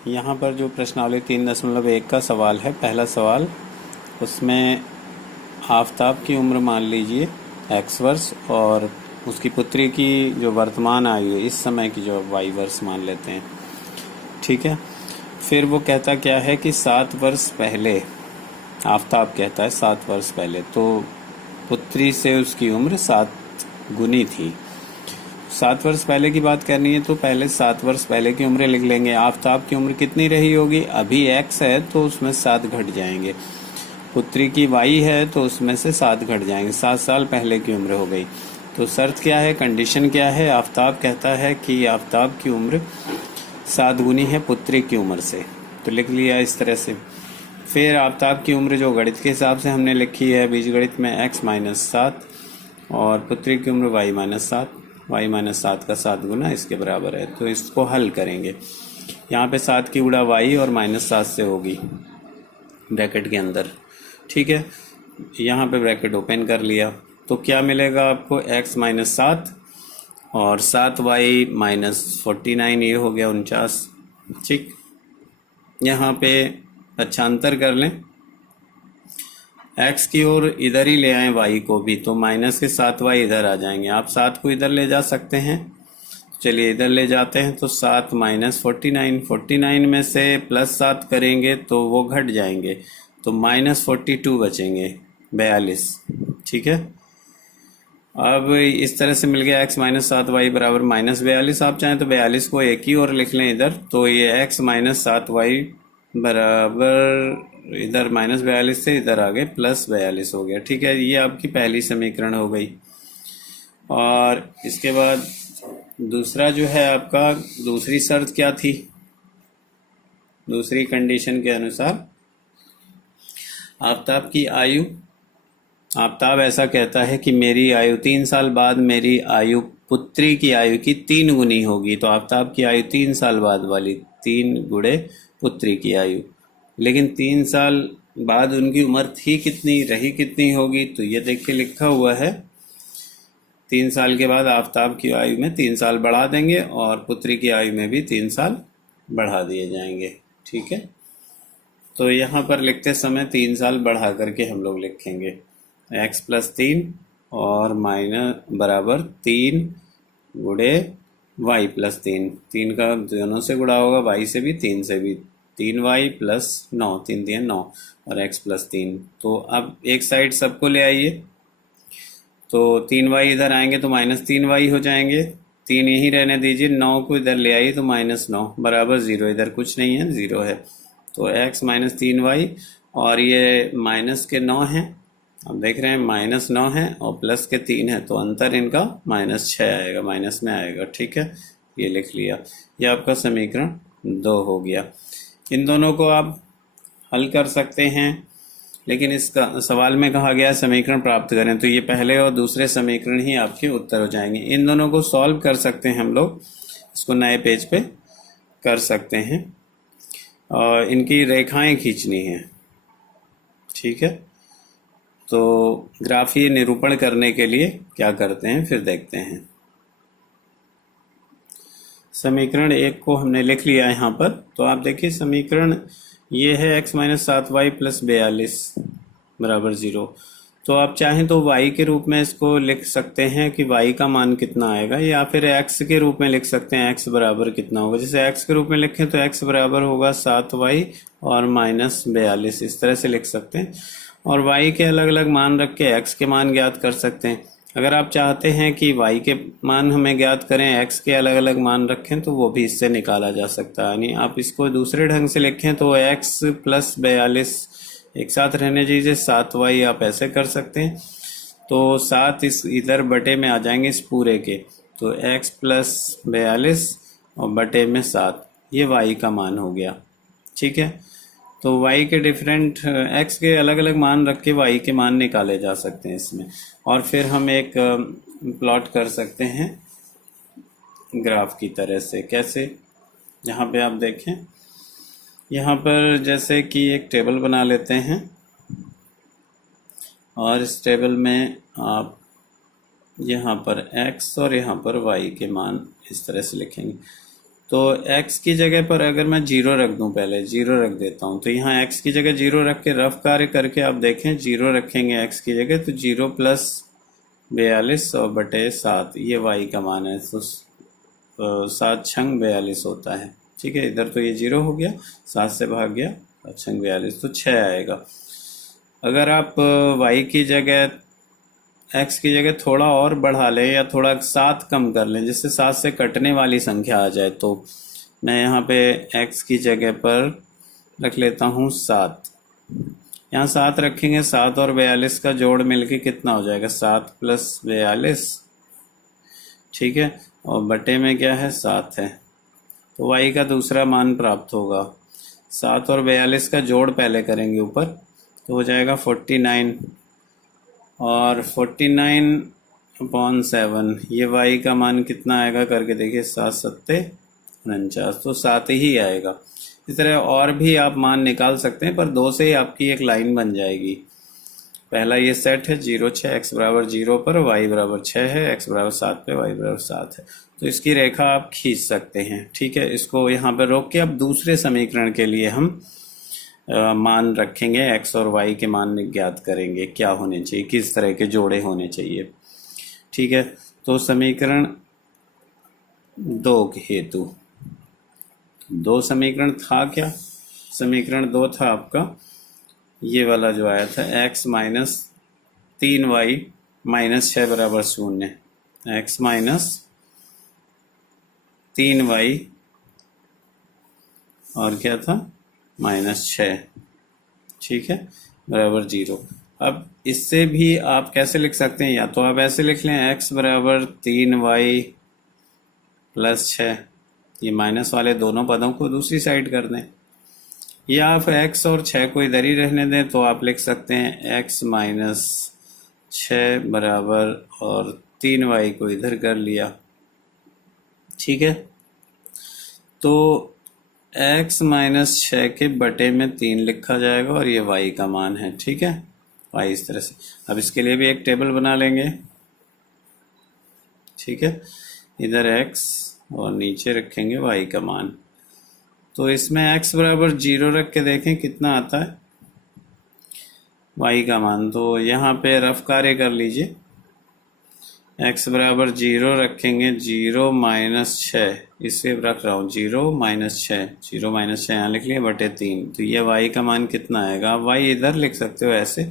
यहाँ पर जो प्रश्नावली 3.1 का सवाल है, पहला सवाल, उसमें आफताब की उम्र मान लीजिए x वर्ष और उसकी पुत्री की जो वर्तमान आयु है इस समय की जो y वर्ष मान लेते हैं। ठीक है। फिर वो कहता क्या है कि 7 वर्ष पहले, आफताब कहता है 7 वर्ष पहले, तो पुत्री से उसकी उम्र 7 गुनी थी। 7 वर्ष पहले की बात करनी है तो पहले 7 वर्ष पहले की उम्र लिख लेंगे। आफताब की उम्र कितनी रही होगी? अभी x है तो उसमें 7 घट जाएंगे। पुत्री की y है तो उसमें से 7 घट जाएंगे। 7 साल पहले की उम्र हो गई। तो शर्त क्या है, कंडीशन क्या है? आफताब कहता है कि आफताब की उम्र 7 गुनी है पुत्री की उम्र से, तो लिख लिया इस तरह से। फिर आफताब की उम्र जो गणित के हिसाब से हमने लिखी है बीजगणित में x-7 और पुत्री की उम्र y-7, y-7 का 7 गुना इसके बराबर है, तो इसको हल करेंगे। यहाँ पे 7 की गुणा y और -7 से होगी ब्रैकेट के अंदर। ठीक है, यहाँ पे ब्रैकेट ओपन कर लिया तो क्या मिलेगा आपको? x-7 और 7y-49, ये हो गया 49। ठीक, यहाँ पे पक्षांतर कर लें, x की ओर इधर ही ले आए y को भी, तो माइनस के 7y इधर आ जाएंगे। आप 7 को इधर ले जा सकते हैं, चलिए इधर ले जाते हैं। तो 7 माइनस 49 में से +7 करेंगे तो वो घट जाएंगे, तो -42 बचेंगे, 42। ठीक है, अब इस तरह से मिल गया x-7y बराबर -42। आप चाहें तो 42 को एक ही और लिख लें इधर, तो ये x-7y बराबर इधर -42 से इधर आगे +42 हो गया। ठीक है, ये आपकी पहली समीकरण हो गई। और इसके बाद दूसरा जो है आपका, दूसरी शर्त क्या थी? दूसरी कंडीशन के अनुसार आफताब की आयु, आफताब ऐसा कहता है कि मेरी आयु 3 साल बाद मेरी आयु पुत्री की आयु की 3 गुनी होगी। तो आफताब की आयु 3 साल बाद वाली, 3 गुणे पुत्री की आयु। लेकिन 3 साल बाद उनकी उम्र थी कितनी, रही कितनी होगी? तो ये देखिए लिखा हुआ है, 3 साल के बाद आफताब की आयु में 3 साल बढ़ा देंगे और पुत्री की आयु में भी 3 साल बढ़ा दिए जाएंगे। ठीक है, तो यहाँ पर लिखते समय 3 साल बढ़ा करके हम लोग लिखेंगे x+3 और माइनस बराबर 3 गुणे y+3। 3 का दोनों से गुणा होगा, y से भी 3 से भी, 3y + 9, 3 दिए 9 और x+3। तो अब एक साइड सबको ले आइए, तो 3y इधर आएंगे तो -3y हो जाएंगे, 3 यहीं रहने दीजिए, 9 को इधर ले आइए तो -9 बराबर 0, इधर कुछ नहीं है, 0 है। तो x -3y और ये माइनस के 9 हैं, अब देख रहे हैं -9 है और प्लस के 3 है, तो अंतर इनका -6 आएगा, माइनस में आएगा। ठीक है, ये लिख लिया, ये आपका समीकरण 2 हो गया। इन दोनों को आप हल कर सकते हैं, लेकिन इसका सवाल में कहा गया समीकरण प्राप्त करें, तो ये पहले और दूसरे समीकरण ही आपके उत्तर हो जाएंगे। इन दोनों को सॉल्व कर सकते हैं हम लोग, इसको नए पेज पे कर सकते हैं और इनकी रेखाएं खींचनी है। ठीक है, तो ग्राफीय निरूपण करने के लिए क्या करते हैं फिर देखते हैं। समीकरण 1 को हमने लिख लिया है यहाँ पर, तो आप देखिए समीकरण ये है x-7y + 42 बराबर 0। तो आप चाहें तो y के रूप में इसको लिख सकते हैं कि y का मान कितना आएगा, या फिर x के रूप में लिख सकते हैं x बराबर कितना होगा। जैसे x के रूप में लिखें तो x बराबर होगा 7y और -42, इस तरह से लिख सकते हैं। और y के अलग अलग मान रख के x के मान ज्ञात कर सकते हैं। अगर आप चाहते हैं कि y के मान हमें ज्ञात करें, x के अलग अलग मान रखें, तो वो भी इससे निकाला जा सकता है। यानी आप इसको दूसरे ढंग से लिखें तो x + 42 एक साथ रहने दीजिए, 7y आप ऐसे कर सकते हैं, तो 7 इस इधर बटे में आ जाएंगे इस पूरे के, तो x + 42 और बटे में 7, ये y का मान हो गया। ठीक है, तो y के डिफरेंट, x के अलग अलग मान रख के y के मान निकाले जा सकते हैं इसमें। और फिर हम एक प्लॉट कर सकते हैं ग्राफ की तरह से। कैसे? यहाँ पे आप देखें, यहाँ पर जैसे कि एक टेबल बना लेते हैं और इस टेबल में आप यहाँ पर x और यहाँ पर y के मान इस तरह से लिखेंगे। तो x की जगह पर अगर मैं जीरो रख दूं, पहले जीरो रख देता हूं, तो यहाँ x की जगह जीरो रख के रफ कार्य करके आप देखें, जीरो रखेंगे x की जगह तो 0 + 42 और बटे 7 ये y का मान है। तो 7 छंग 42 होता है। ठीक है, इधर तो ये जीरो हो गया, 7 से भाग गया, 7 छंग 42 तो 6 आएगा। अगर आप y की जगह x की जगह थोड़ा और बढ़ा लें या थोड़ा 7 कम कर लें, जिससे 7 से कटने वाली संख्या आ जाए, तो मैं यहाँ पे x की जगह पर रख लेता हूँ 7। यहाँ 7 रखेंगे, 7 और 42 का जोड़ मिलके कितना हो जाएगा, 7 + 42। ठीक है, और बटे में क्या है, 7 है, तो y का दूसरा मान प्राप्त होगा। 7 और 42 का जोड़ पहले करेंगे ऊपर, तो हो जाएगा 49, और 49/7 ये y का मान कितना आएगा करके देखिए, 7 × 7 = 49, तो 7 ही आएगा। इस तरह और भी आप मान निकाल सकते हैं, पर 2 से ही आपकी एक लाइन बन जाएगी। पहला ये सेट है 0 6, x = 0 पर y = 6 है, x = 7 पे y = 7 है, तो इसकी रेखा आप खींच सकते हैं। ठीक है, इसको यहाँ पर रोक के अब दूसरे समीकरण के लिए हम मान रखेंगे, x और y के मान ज्ञात करेंगे, क्या होने चाहिए, किस तरह के जोड़े होने चाहिए। ठीक है, तो समीकरण 2 के हेतु, 2 समीकरण था क्या, समीकरण 2 था आपका ये वाला जो आया था, x - 3y - 6 = 0, x - 3y और क्या था -6, ठीक है, बराबर 0। अब इससे भी आप कैसे लिख सकते हैं, या तो आप ऐसे लिख लें, x = 3y + 6, ये माइनस वाले दोनों पदों को दूसरी साइड कर दें, या आप x और 6 को इधर ही रहने दें, तो आप लिख सकते हैं x - 6 बराबर और 3y को इधर कर लिया। ठीक है, तो x - 6 के बटे में 3 लिखा जाएगा और ये y का मान है। ठीक है, y इस तरह से। अब इसके लिए भी एक टेबल बना लेंगे। ठीक है, इधर x और नीचे रखेंगे y का मान, तो इसमें x = 0 रख के देखें कितना आता है y का मान। तो यहाँ पे रफ कार्य कर लीजिए, x = 0 रखेंगे, 0 - 6 इसे रख रहा हूँ, 0 - 6, 0 - 6 यहाँ लिख लिया बटे 3, तो ये y का मान कितना आएगा, आप y इधर लिख सकते हो ऐसे।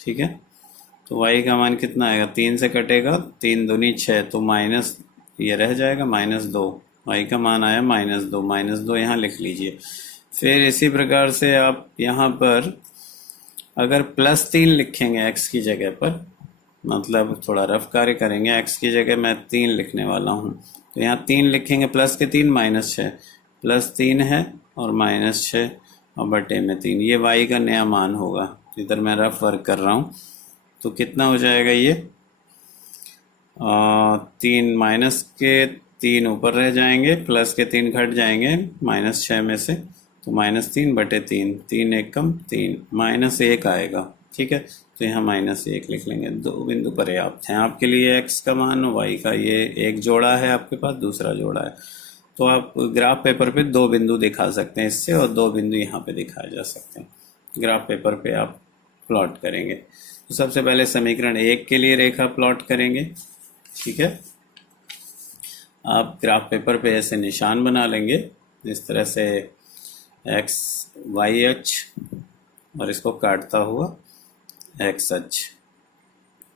ठीक है, तो y का मान कितना आएगा, 3 से कटेगा, 3 दूनी 6, तो माइनस ये रह जाएगा -2, y का मान आया -2, -2 यहाँ लिख लीजिए। फिर इसी प्रकार से आप यहाँ पर अगर +3 लिखेंगे x की जगह पर, मतलब थोड़ा रफ कार्य करेंगे, x की जगह मैं 3 लिखने वाला हूँ, तो यहाँ 3 लिखेंगे, प्लस के 3 -6, +3 है और -6 और बटे में 3, ये y का नया मान होगा। इधर मैं रफ वर्क कर रहा हूँ, तो कितना हो जाएगा ये 3, माइनस के 3 ऊपर रह जाएंगे, प्लस के 3 घट जाएंगे -6 में से, तो -3 बटे 3, 3 1 कम 3, -1 आएगा। ठीक है, तो यहाँ -1 लिख लेंगे। 2 बिंदु पर्याप्त हैं आपके लिए, x का मान y का, ये एक जोड़ा है आपके पास, दूसरा जोड़ा है, तो आप ग्राफ पेपर पे 2 बिंदु दिखा सकते हैं इससे, और 2 बिंदु यहाँ पे दिखाए जा सकते हैं। ग्राफ पेपर पे आप प्लॉट करेंगे, तो सबसे पहले समीकरण 1 के लिए रेखा प्लॉट करेंगे। ठीक है, आप ग्राफ पेपर पे ऐसे निशान बना लेंगे, इस तरह से x y अक्ष और इसको काटता हुआ x अक्ष।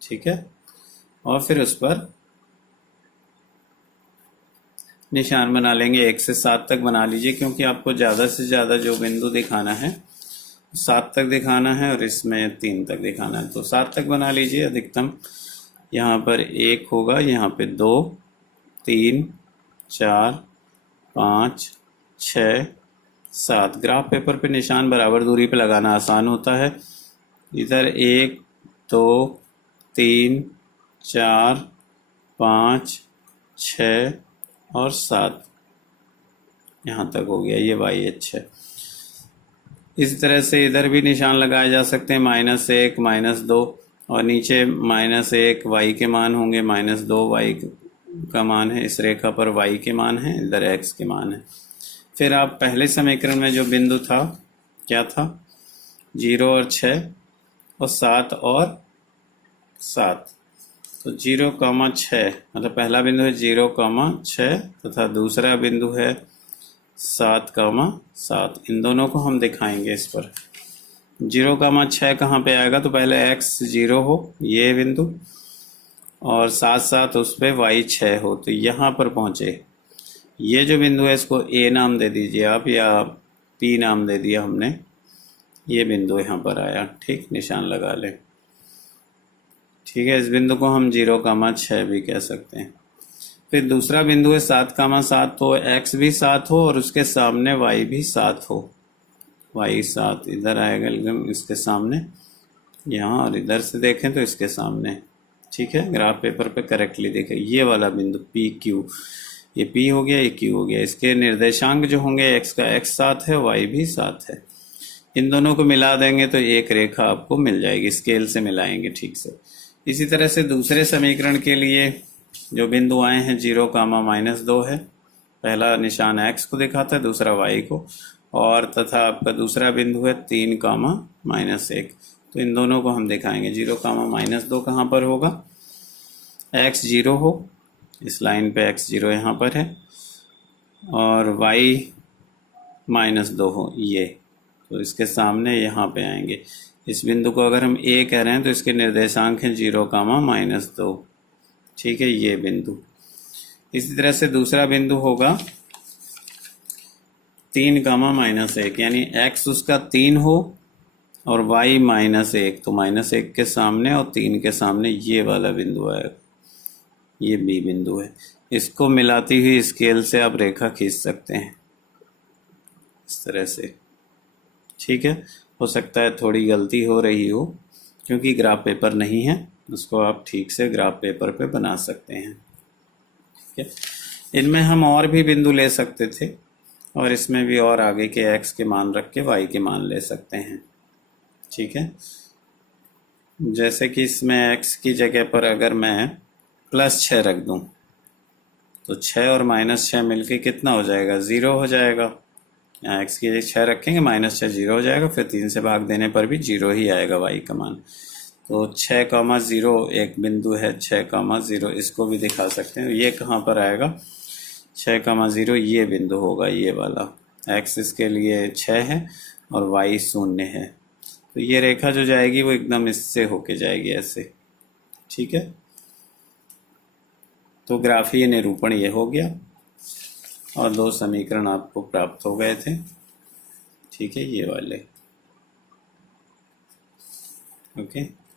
ठीक है, और फिर उस पर निशान बना लेंगे, 1 से 7 तक बना लीजिए, क्योंकि आपको ज़्यादा से ज़्यादा जो बिंदु दिखाना है 7 तक दिखाना है और इसमें 3 तक दिखाना है, तो 7 तक बना लीजिए अधिकतम। यहाँ पर 1 होगा, यहाँ पे 2 3 4 5 6 7, ग्राफ पेपर पे निशान बराबर दूरी पे लगाना आसान होता है। इधर 1 2 3 4 5 6 और 7, यहाँ तक हो गया, ये y अक्ष है। इस तरह से इधर भी निशान लगाए जा सकते हैं, -1 -2, और नीचे -1 y के मान होंगे, -2 y का मान है, इस रेखा पर y के मान है, इधर x के मान है। फिर आप पहले समीकरण में जो बिंदु था क्या था, 0 और 6 और 7 और 7। तो 0,6 मतलब पहला बिंदु है 0,6 तथा दूसरा बिंदु है 7,7। इन दोनों को हम दिखाएंगे इस पर। 0,6 कहाँ पे आएगा, तो पहले x 0 हो ये बिंदु, और 7,7 उस पर y 6 हो, तो यहाँ पर पहुँचे। ये जो बिंदु है इसको a नाम दे दीजिए आप, या p नाम दे दिया हमने। ये बिंदु यहाँ पर आया, ठीक, निशान लगा लें। ठीक है, इस बिंदु को हम 0,6 भी कह सकते हैं। फिर दूसरा बिंदु है 7,7, तो x भी 7 हो और उसके सामने y भी 7 हो। y 7 इधर आएगा एकदम इसके सामने यहाँ, और इधर से देखें तो इसके सामने। ठीक है, ग्राफ पेपर पे करेक्टली देखें, ये वाला बिंदु पी क्यू, ये P हो गया, ये Q हो गया। इसके निर्देशांक जो होंगे x का x 7 है, y भी 7 है। इन दोनों को मिला देंगे तो एक रेखा आपको मिल जाएगी, स्केल से मिलाएंगे ठीक से। इसी तरह से दूसरे समीकरण के लिए जो बिंदु आए हैं 0,-2 है, पहला निशान x को दिखाता है, दूसरा y को, और तथा आपका दूसरा बिंदु है 3,-1। तो इन दोनों को हम दिखाएंगे। 0,-2 कहाँ पर होगा, x 0 हो, इस लाइन पे x 0 यहाँ पर है, और y -2 हो ये, तो इसके सामने यहाँ पे आएंगे। इस बिंदु को अगर हम a कह रहे हैं तो इसके निर्देशांक हैं 0,-2। ठीक है, ये बिंदु। इसी तरह से दूसरा बिंदु होगा 3,-1, यानी x उसका 3 हो और y -1, तो -1 के सामने और 3 के सामने ये वाला बिंदु आएगा, ये B बिंदु है। इसको मिलाती हुई स्केल से आप रेखा खींच सकते हैं इस तरह से। ठीक है, हो सकता है थोड़ी गलती हो रही हो क्योंकि ग्राफ पेपर नहीं है, उसको आप ठीक से ग्राफ पेपर पे बना सकते हैं। ठीक है, इनमें हम और भी बिंदु ले सकते थे और इसमें भी और आगे के x के मान रख के y के मान ले सकते हैं। ठीक है, जैसे कि इसमें x की जगह पर अगर मैं +6 रख दूं तो 6 और -6 मिलके कितना हो जाएगा, 0 हो जाएगा। यहाँ x की जगह 6 रखेंगे, -6 0 हो जाएगा, फिर 3 से भाग देने पर भी 0 ही आएगा y का मान। तो 6,0 एक बिंदु है, 6,0, इसको भी दिखा सकते हैं। ये कहाँ पर आएगा, 6,0 ये बिंदु होगा, ये वाला। x इसके लिए 6 है और y 0 है, तो ये रेखा जो जाएगी वो एकदम इससे होके जाएगी ऐसे। ठीक है, तो ग्राफीय निरूपण ये हो गया और 2 समीकरण आपको प्राप्त हो गए थे। ठीक है, ये वाले। ओके।